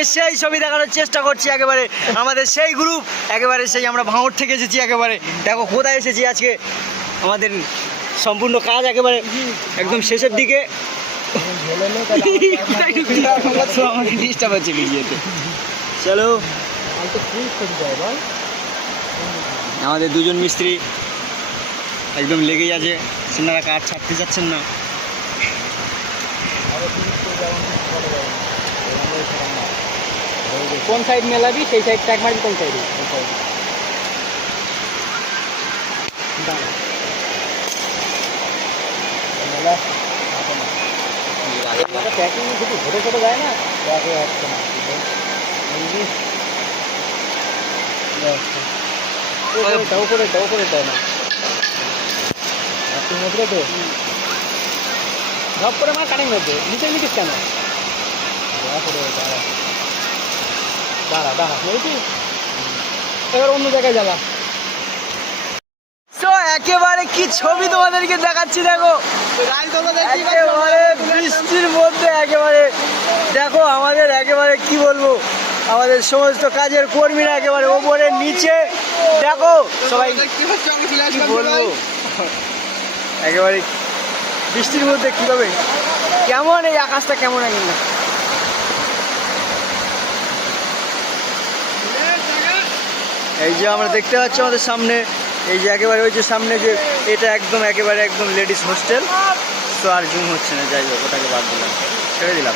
আপনাদেরকে সেই ছবি দেখানোর চেষ্টা করছি। একেবারে আমাদের সেই গ্রুপ, একেবারে সেই আমরা ভাঙড় থেকে এসেছি। একেবারে দেখো কোথায় এসেছি আজকে। আমাদের সম্পূর্ণ কাজ একেবারে একদম শেষের দিকে। আমাকে ডিস্টার্ব হচ্ছে ভিডিওতে। চলো, আমাদের দুজন মিস্ত্রি একদম লেগেই আছে, সেনারা কাজ ছাড়তে যাচ্ছেন না। কোন সাইড মেলাবি সেই সাইড ট্যাগ মারবি, কোন সাইডে প্যাকিং শুধু ছোটো ছোটো যায় না, উপরে দেয় না মধ্যে তো ঝপ করে মার কাটিং মধ্যে নিচে নিতিস কেন? দাঁড়া দাঁড়া বলছি, এবার অন্য জায়গায় যাবা। তো একেবারে কি ছবি তোমাদেরকে দেখাচ্ছি, দেখো একেবারে বৃষ্টির মধ্যে। একেবারে দেখো আমাদের একেবারে কি বলবো, আমাদের সমস্ত কাজের কর্মীরা একেবারে ওপরে নিচে, দেখো সবাই কি বলবো, একেবারে বৃষ্টির মধ্যে কিভাবে কেমন এই আকাশটা কেমন একদম। এই যে আমরা দেখতে পাচ্ছি আমাদের সামনে, এই যে একেবারে ওই যে সামনে যে এটা একদম একেবারে একদম লেডিস হোস্টেল। তো আর জুম হচ্ছে না, যাই হোক ওটাকে বাদ দিলাম, ছেড়ে দিলাম।